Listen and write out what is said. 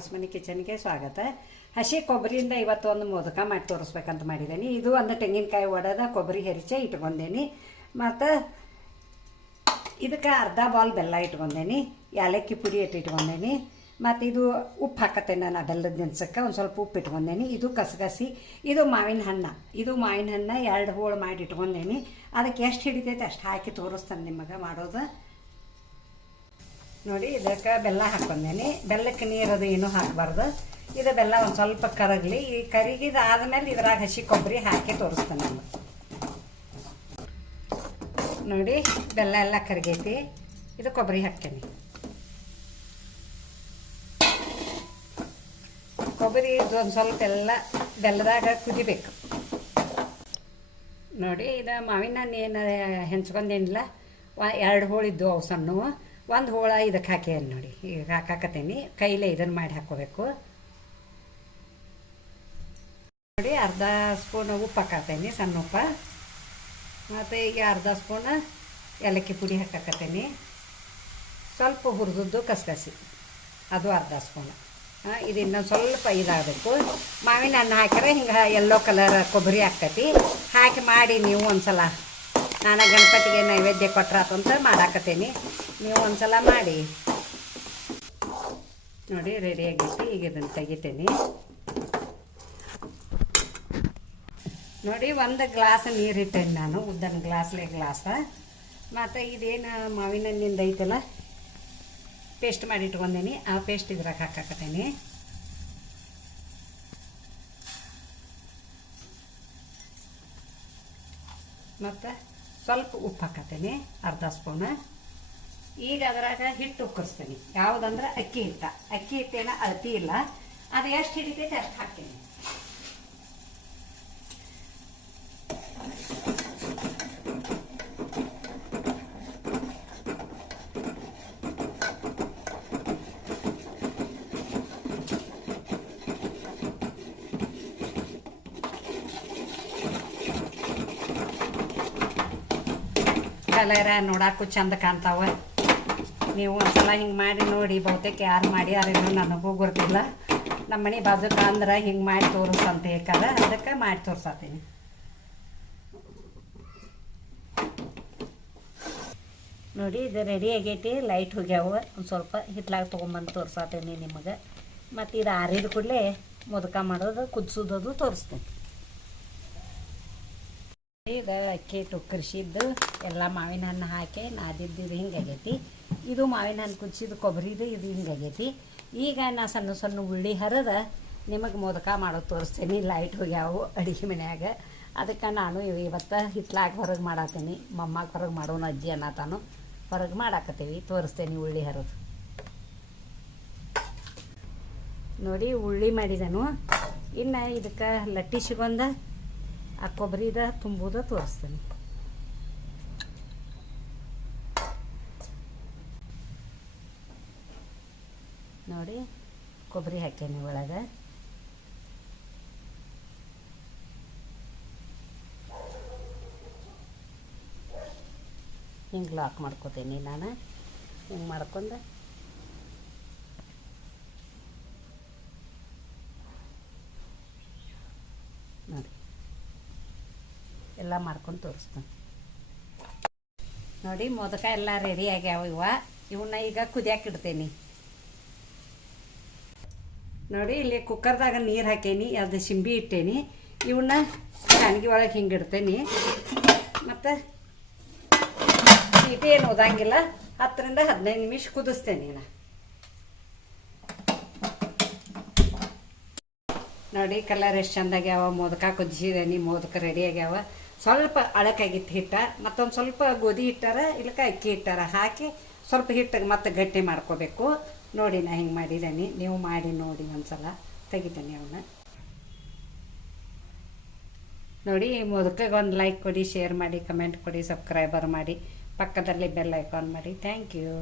ಹೊಸಮನಿ ಕಿಚನ್ಗೆ ಸ್ವಾಗತ. ಹಸಿ ಕೊಬ್ಬರಿಯಿಂದ ಇವತ್ತು ಒಂದು ಮೋದಕ ಮಾಡಿ ತೋರಿಸ್ಬೇಕಂತ ಮಾಡಿದ್ದೀನಿ. ಇದು ಒಂದು ತೆಂಗಿನಕಾಯಿ ಒಡೆದ ಕೊಬ್ಬರಿ ಹೆರಿಚೆ ಇಟ್ಕೊಂಡೇನಿ. ಮತ್ತು ಇದಕ್ಕೆ ಅರ್ಧ ಬಾಲ್ ಬೆಲ್ಲ ಇಟ್ಕೊಂಡೇನಿ, ಏಲಕ್ಕಿ ಪುಡಿ ಇಟ್ಕೊಂಡೇನಿ. ಮತ್ತು ಇದು ಉಪ್ಪು ಹಾಕತ್ತೇನೆ ನಾನು ಬೆಲ್ಲದ ನೆನ್ಸಕ್ಕೆ ಒಂದು ಸ್ವಲ್ಪ ಉಪ್ಪು ಇಟ್ಕೊಂಡೇನಿ. ಇದು ಕಸಗಸಿ, ಇದು ಮಾವಿನ ಹಣ್ಣು. ಇದು ಮಾವಿನ ಹಣ್ಣು 2 ಹೋಳು ಮಾಡಿ ಇಟ್ಕೊಂಡೇನಿ. ಅದಕ್ಕೆ ಎಷ್ಟು ಹಿಡಿತೈತೆ ಅಷ್ಟು ಹಾಕಿ ತೋರಿಸ್ತಾನೆ ನಿಮಗೆ ಮಾಡೋದು ನೋಡಿ. ಇದಕ್ಕೆ ಬೆಲ್ಲ ಹಾಕ್ಕೊಂಡೇನಿ. ಬೆಲ್ಲಕ್ಕೆ ನೀರದು ಏನೂ ಹಾಕಬಾರ್ದು. ಇದು ಬೆಲ್ಲ ಒಂದು ಸ್ವಲ್ಪ ಕರಗಲಿ. ಈ ಕರಿಗಿದಾದ್ಮೇಲೆ ಇದ್ರಾಗ ಹಸಿ ಕೊಬ್ಬರಿ ಹಾಕಿ ತೋರಿಸ್ತಾನೆ ನಾನು ನೋಡಿ. ಬೆಲ್ಲ ಎಲ್ಲ ಕರಗೈತಿ. ಇದು ಕೊಬ್ಬರಿ ಹಾಕ್ತೇನೆ. ಕೊಬ್ಬರಿ ಇದು ಒಂದು ಸ್ವಲ್ಪ ಎಲ್ಲ ಬೆಲ್ಲದಾಗ ಕುದಿಬೇಕು ನೋಡಿ. ಇದು ಮಾವಿನ ಹಣ್ಣು ಏನು ಹೆಂಚ್ಕೊಂಡೇನಿಲ್ಲ, 2 ಹೋಳಿದ್ದು ಅವು ಸಣ್ಣವು. 1 ಹೋಳ ಇದಕ್ಕೆ ಹಾಕೇನಿ ನೋಡಿ. ಈಗ ಹಾಕಾಕತ್ತೀನಿ. ಕೈಲೇ ಇದನ್ನು ಮಾಡಿ ಹಾಕ್ಕೋಬೇಕು ನೋಡಿ. ಅರ್ಧ ಸ್ಪೂನ್ ಉಪ್ಪು ಹಾಕತ್ತೇನೆ, ಸಣ್ಣ ಉಪ್ಪು. ಮತ್ತು ಈಗ ಅರ್ಧ ಸ್ಪೂನ್ ಏಲಕ್ಕಿ ಪುಡಿ ಹಾಕಾಕತ್ತೇನೆ. ಸ್ವಲ್ಪ ಹುರಿದದ್ದು ಕಸಗಸಿ, ಅದು ಅರ್ಧ ಸ್ಪೂನ್. ಇದು ಇನ್ನೊಂದು ಸ್ವಲ್ಪ ಇದಾಗಬೇಕು. ಮಾವಿನ ಹಣ್ಣು ಹಾಕಿದ್ರೆ ಹಿಂಗೆ ಯೆಲ್ಲೋ ಕಲರ್ ಕೊಬ್ಬರಿ ಹಾಕ್ತೈತಿ. ಹಾಕಿ ಮಾಡಿ ನೀವು ಒಂದು ಸಲ. ನಾನು ಗಣಪತಿಗೆ ನೈವೇದ್ಯ ಕೊಟ್ರಾತಂತ ಮಾಡಾಕತ್ತೀನಿ. ನೀವು ಒಂದು ಸಲ ಮಾಡಿ ನೋಡಿ. ರೆಡಿ ಆಗೈತಿ. ಈಗ ಇದನ್ನು ತೆಗಿತೀನಿ ನೋಡಿ. 1 ಗ್ಲಾಸ್ ನೀರು ಇಟ್ಟೇನಿ ನಾನು, ಉದ್ದನ ಗ್ಲಾಸ. ಮತ್ತು ಇದೇನು ಮಾವಿನ ಹಣ್ಣಿಂದ ಐತಲ್ಲ, ಪೇಸ್ಟ್ ಮಾಡಿ ಇಟ್ಕೊಂಡೇನಿ. ಆ ಪೇಸ್ಟ್ ಇದ್ರಾಗ ಹಾಕಾಕತ್ತೇನಿ. ಮತ್ತು ಸ್ವಲ್ಪ ಉಪ್ಪು ಹಾಕತ್ತೇನೆ, ಅರ್ಧ ಸ್ಪೂನ್. ಈಗ ಅದರಾಗ ಹಿಟ್ಟು ಉಕ್ಕರಿಸ್ತೀನಿ. ಯಾವುದಂದ್ರೆ ಅಕ್ಕಿ ಹಿಟ್ಟೇನ ಅಳತಿ ಇಲ್ಲ. ಅದು ಎಷ್ಟು ಹಿಡಿತೈತೆ ಅಷ್ಟು ಹಾಕ್ತೀನಿ. ಕಲರ ನೋಡಕ್ಕೂ ಚಂದ ಕಾಣ್ತಾವ. ನೀವು ಒಂದ್ಸಲ ಹಿಂಗೆ ಮಾಡಿ ನೋಡಿ. ಬಹುತೇಕ ಯಾರು ಮಾಡ್ಯಾರೇನೋ ನನಗೂ ಗೊತ್ತಿಲ್ಲ. ನಮ್ಮ ಮನೆ ಬಾಜುಕ ಅಂದ್ರೆ ಹಿಂಗೆ ಮಾಡಿ ತೋರಿಸಂತ ಹೇಳ್ತಾರೆ, ಅದಕ್ಕೆ ಮಾಡಿ ತೋರ್ಸತ್ತೀನಿ ನೋಡಿ. ಇದು ರೆಡಿ ಆಗೈತಿ. ಲೈಟ್ ಹೋಗ್ಯಾವ. ಒಂದು ಸ್ವಲ್ಪ ಹಿತ್ಲಾಗ ತೊಗೊಂಬಂದು ತೋರ್ಸತ್ತೀನಿ ನಿಮಗೆ. ಮತ್ತು ಇದು ಆರಿದ ಕೂಡಲೇ ಮೊದಕ ಮಾಡೋದು, ಕುದಿಸೋದು ತೋರಿಸ್ತೀನಿ. ಈಗ ಅಕ್ಕಿ ಹಿಟ್ಟು ಕೃಷಿದ್ದು ಎಲ್ಲ ಮಾವಿನ ಹಣ್ಣು ಹಾಕಿ ನಾದಿದ್ದು ಹಿಂಗಾಗೈತಿ. ಇದು ಮಾವಿನ ಹಣ್ಣು ಕುದಿಸಿದ್ದು ಕೊಬ್ಬರಿದು ಇದು ಹಿಂಗಾಗೈತಿ. ಈಗ ನಾ ಸಣ್ಣ ಸಣ್ಣ ಉಳ್ಳಿ ಹರಿದ ನಿಮಗೆ ಮೋದಕ ಮಾಡೋದು ತೋರಿಸ್ತೀನಿ. ಲೈಟ್ ಹೋಗ್ಯಾವು ಅಡುಗೆ ಮನ್ಯಾಗ. ಅದಕ್ಕೆ ನಾನು ಇವತ್ತು ಹಿತ್ಲಾಗ ಹೊರಗೆ ಮಾಡತ್ತೀನಿ. ಮೊಮ್ಮಗೆ ಹೊರಗೆ ಮಾಡೋನು ಅಜ್ಜಿ ಅನ್ನತಾನು. ಹೊರಗೆ ಮಾಡಾಕತ್ತೀವಿ, ತೋರಿಸ್ತೇನೆ ಉಳ್ಳಿ ಹರಿದು ನೋಡಿ. ಉಳ್ಳಿ ಮಾಡಿದನು. ಇನ್ನು ಇದಕ್ಕೆ ಲಟ್ಟಿಸಿಗೊಂದು ಆ ಕೊಬ್ಬರಿದ ತುಂಬೋದು ತೋರಿಸ್ತೀನಿ ನೋಡಿ. ಕೊಬ್ಬರಿ ಹಾಕೇನಿ ಒಳಗೆ. ಹಿಂಗೆ ಲಾಕ್ ಮಾಡ್ಕೋತೀನಿ ನಾನು. ಹಿಂಗೆ ಮಾಡ್ಕೊಂಡು ನೋಡಿ ಎಲ್ಲ ಮಾಡ್ಕೊಂಡು ತೋರಿಸ್ತೀನಿ ನೋಡಿ. ಮೋದಕ ಎಲ್ಲ ರೆಡಿ ಆಗ್ಯಾವ. ಇವನ್ನ ಈಗ ಕುದಿಯಾಕೆ ಇಡ್ತೇನೆ ನೋಡಿ. ಇಲ್ಲಿ ಕುಕ್ಕರ್ದಾಗ ನೀರು ಹಾಕೇನಿ, ಅದು ಸಿಂಬಿ ಇಟ್ಟೇನಿ. ಇವನ್ನ ಕಣ್ಗಿ ಒಳಗೆ ಹಿಂಗೆ ಇಡ್ತೇನೆ. ಮತ್ತು ಸೀಟೇನು ಓದಂಗಿಲ್ಲ. 10 ರಿಂದ 15 ನಿಮಿಷ ಕುದಿಸ್ತೇನೆ ನಾನು ನೋಡಿ. ಕಲರ್ ಎಷ್ಟು ಚಂದಾಗ್ಯಾವ. ಮೋದಕ ಕುದಿಸಿದೇನಿ, ಮೋದಕ ರೆಡಿ ಆಗ್ಯಾವ. ಸ್ವಲ್ಪ ಅಳಕಾಗಿತ್ತು ಹಿಟ್ಟ. ಮತ್ತೊಂದು ಸ್ವಲ್ಪ ಗೋಧಿ ಹಿಟ್ಟಾರ ಇಲ್ಲಕ ಅಕ್ಕಿ ಹಿಟ್ಟಾರ ಹಾಕಿ ಸ್ವಲ್ಪ ಹಿಟ್ಟಿಗೆ ಮತ್ತೆ ಗಟ್ಟಿ ಮಾಡ್ಕೋಬೇಕು ನೋಡಿ. ನಾ ಹಿಂಗೆ ಮಾಡಿದ್ದೇನೆ. ನೀವು ಮಾಡಿ ನೋಡಿ ಒಂದ್ಸಲ. ತೆಗಿತೇನೆ ಅವನ್ನ ನೋಡಿ. ಮೋದಕಗೆ ಒಂದು ಲೈಕ್ ಕೊಡಿ, ಶೇರ್ ಮಾಡಿ, ಕಮೆಂಟ್ ಕೊಡಿ, ಸಬ್ಸ್ಕ್ರೈಬರ್ ಮಾಡಿ, ಪಕ್ಕದಲ್ಲಿ ಬೆಲ್ ಐಕಾನ್ ಮಾಡಿ. Thank you.